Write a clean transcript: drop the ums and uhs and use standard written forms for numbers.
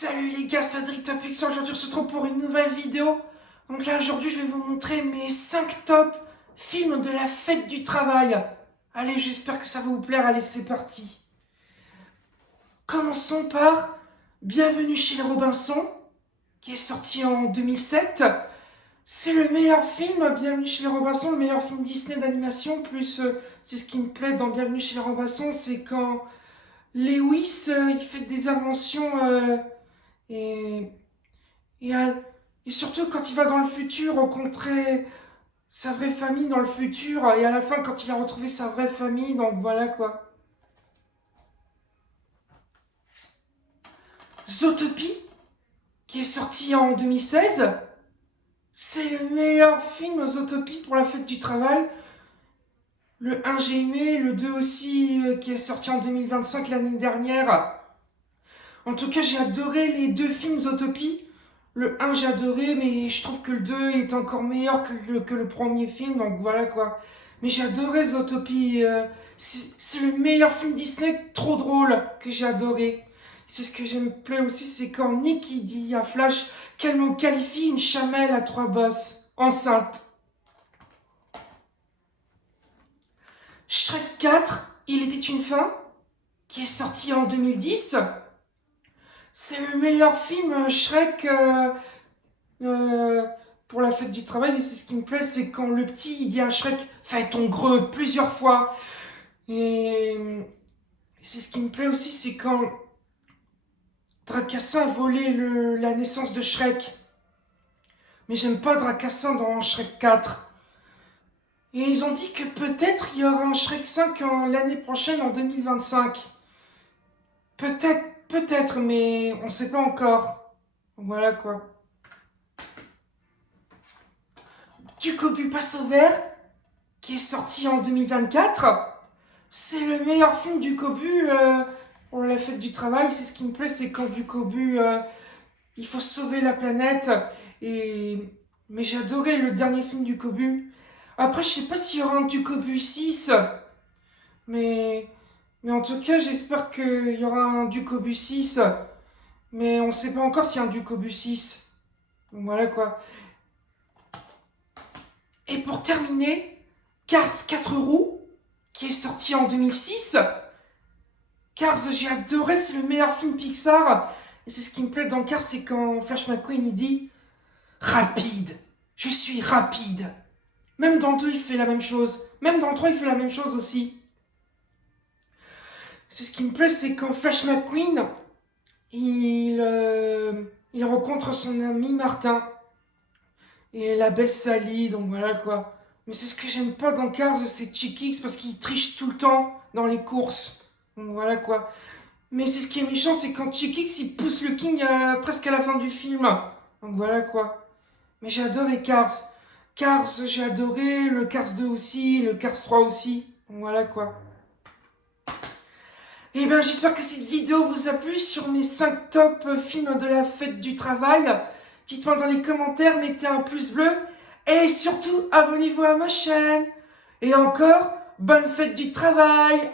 Salut les gars, c'est Adric Top Pixel. Aujourd'hui on se retrouve pour une nouvelle vidéo. Donc là aujourd'hui je vais vous montrer mes 5 top films de la fête du travail. Allez, j'espère que ça va vous plaire, allez c'est parti. Commençons par Bienvenue chez les Robinson, qui est sorti en 2007. C'est le meilleur film, Bienvenue chez les Robinson, le meilleur film Disney d'animation. Plus c'est ce qui me plaît dans Bienvenue chez les Robinson, c'est quand Lewis il fait des inventions et, et, et surtout quand il va dans le futur rencontrer sa vraie famille dans le futur et à la fin quand il a retrouvé sa vraie famille, donc voilà quoi. Zootopie, qui est sorti en 2016, c'est le meilleur film Zootopie pour la fête du travail. Le 1 j'ai aimé, le 2 aussi qui est sorti en 2025 l'année dernière. En tout cas j'ai adoré les deux films Zootopie. Le 1 j'ai adoré, mais je trouve que le 2 est encore meilleur que le premier film, donc voilà quoi. Mais j'ai adoré Zootopie, c'est le meilleur film Disney trop drôle que j'ai adoré. C'est ce que j'aime plaît aussi, c'est quand Nick il dit à Flash qu'elle me qualifie une chamelle à 3 bosses, enceinte. Shrek 4, Il était une fin, qui est sorti en 2010. C'est le meilleur film Shrek pour la fête du travail, mais c'est ce qui me plaît, c'est quand le petit il dit à Shrek fais ton greu plusieurs fois. Et c'est ce qui me plaît aussi, c'est quand Dracassin a volé la naissance de Shrek. Mais j'aime pas Dracassin dans Shrek 4. Et ils ont dit que peut-être il y aura un Shrek 5 l'année prochaine, en 2025. Peut-être, mais on sait pas encore. Voilà quoi. Ducobu passe au vert, qui est sorti en 2024. C'est le meilleur film du Cobu pour la fête du travail. C'est ce qui me plaît, c'est quand du Cobu, il faut sauver la planète. Mais j'ai adoré le dernier film du Cobu. Après, je sais pas s'il y aura un du Cobu 6, mais en tout cas, j'espère qu'il y aura un du Cobu 6. Mais on sait pas encore s'il y a un du Cobu 6. Donc voilà quoi. Et pour terminer, Cars 4 roues, qui est sorti en 2006. Cars, j'ai adoré, c'est le meilleur film Pixar. Et c'est ce qui me plaît dans Cars, c'est quand Flash McQueen il dit « Rapide, je suis rapide ». Même dans le 2, il fait la même chose. Même dans le 3, il fait la même chose aussi. C'est ce qui me plaît, c'est quand Flash McQueen, il rencontre son ami Martin. Et la belle Sally, donc voilà quoi. Mais c'est ce que j'aime pas dans Cars, c'est Chick X parce qu'il triche tout le temps dans les courses. Donc voilà quoi. Mais c'est ce qui est méchant, c'est quand Chick X il pousse le King presque à la fin du film. Donc voilà quoi. Mais j'ai adoré Cars. Cars, j'ai adoré, le Cars 2 aussi, le Cars 3 aussi. Donc voilà quoi. Et bien j'espère que cette vidéo vous a plu sur mes 5 top films de la fête du travail. Dites-moi dans les commentaires, mettez un pouce bleu. Et surtout, abonnez-vous à ma chaîne. Et encore, bonne fête du travail!